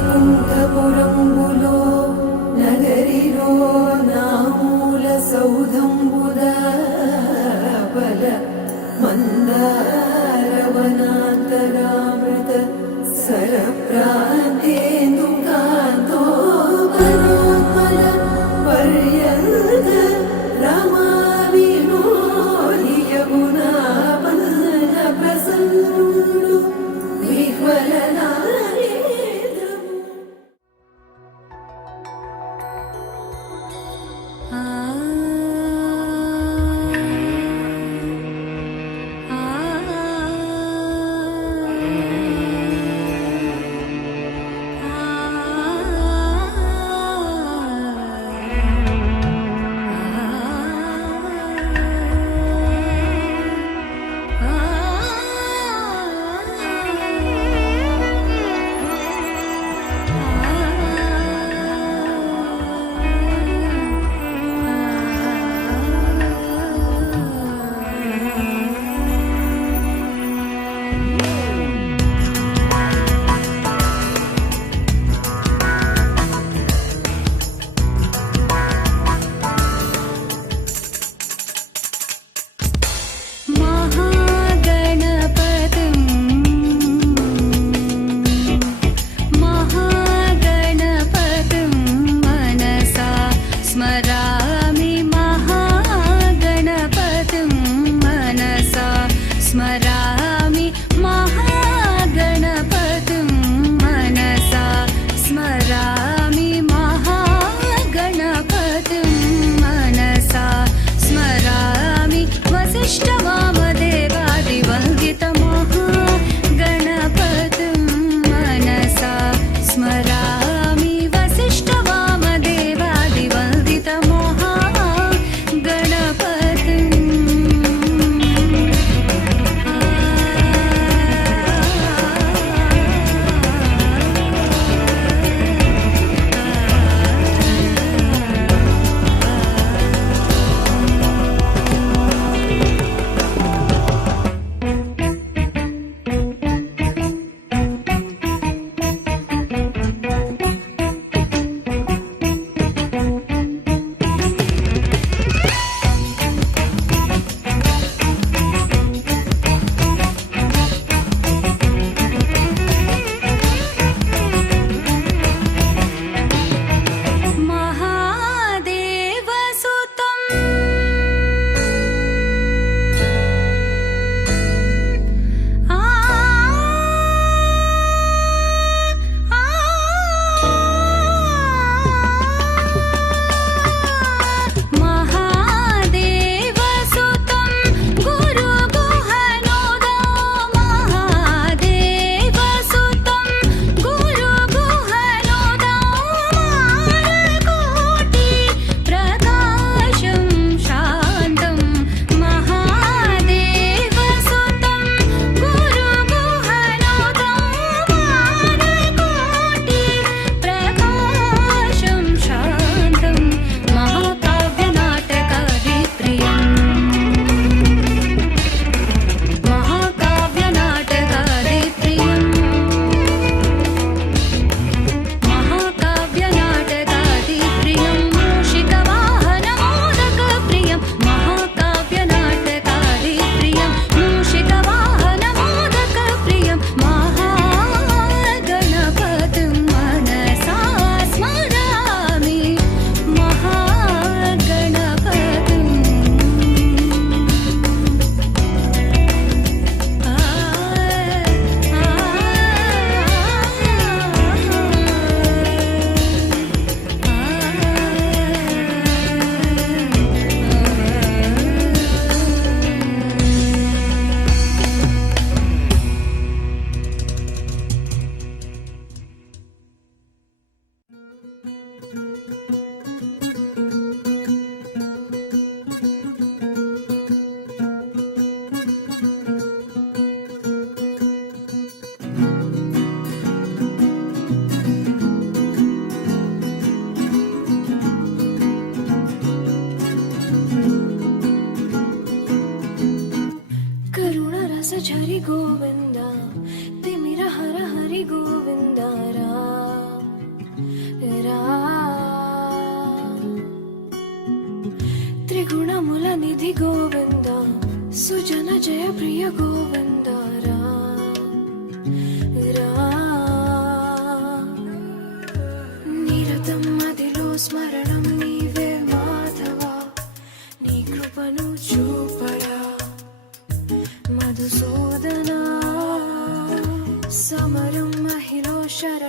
వైకుంఠపురంబులో నగరిలో నామూల సౌధంబుద బల మందారవనాంతరామృత సరప్రాంతేందు కాంతో బలోత్పల పర్యంత రమా వినోదియమునా పన్న ప్రసన్నుడు విహ్వలనారేంద్రము.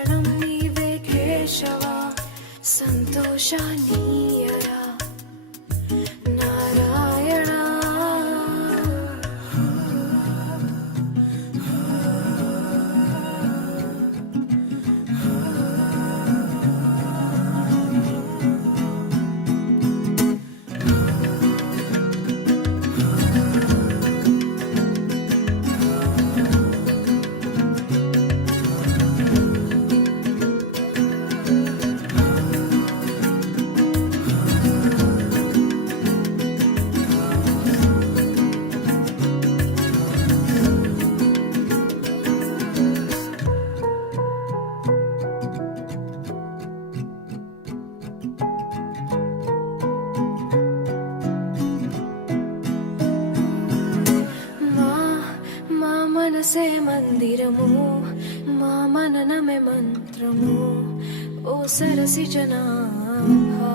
ಸಾಗರಂ ನೀವೇ ಕೇಶವ ಸಂತೋಷ ನೀಯರ ನಾರಾಯಣ మా మనసే మందిరము మా మననమే మంత్రము ఓ సరసి జనాభా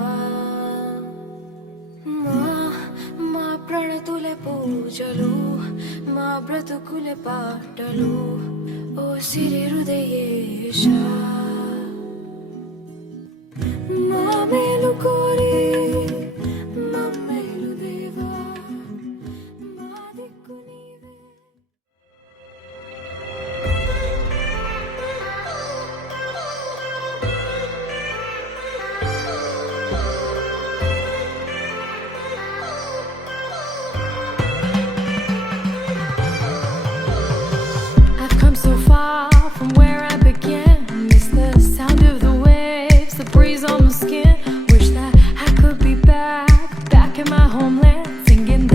మా ప్రణతులే పూజలు మా బ్రతుకులే పాటలు ఓ సిరి హృదయేశ మా మేలు కోరి మమ్మేలు దేవా మా దిక్కు నీవే. I've come so far from where I began. Miss the sound of the waves, the breeze on my skin. Wish that I could be back in my homeland, singing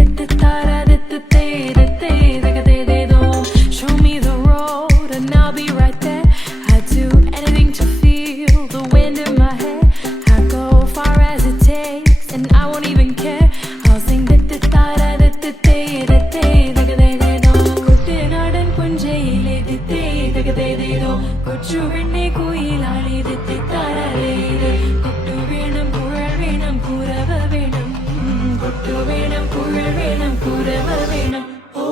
show me the road and I'll be right there. I'd do anything to feel the wind in my hair. I'd go far as it takes and I won't even care. I'll sing കുട്ടനാടൻ പുഞ്ചയിലെ കൊച്ചുവെണ്ണെ കുയിലാളി കൊട്ടു വേണം കുഴൽ വേണം കുരവ വേണം കൊട്ടു വേണം കുഴൽ വേണം കുരവ വേണം ഓ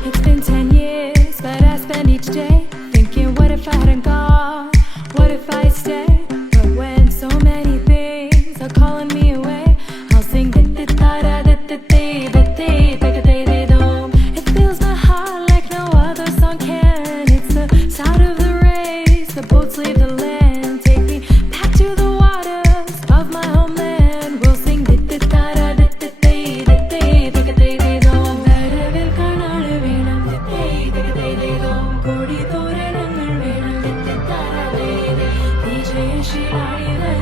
It's been 10 years, but I spend each day thinking, what if I hadn't gone? What if I stayed? But when so many things are calling me away, I'll sing it fills my heart like no other song can. It's the sound of the race, the boats leave the land. Take me back to the waters of my homeland. We'll sing വരവിൽ കാണാള് വേണം കൊടി തോരണങ്ങൾ വേണം വിജയശീലാളികൾ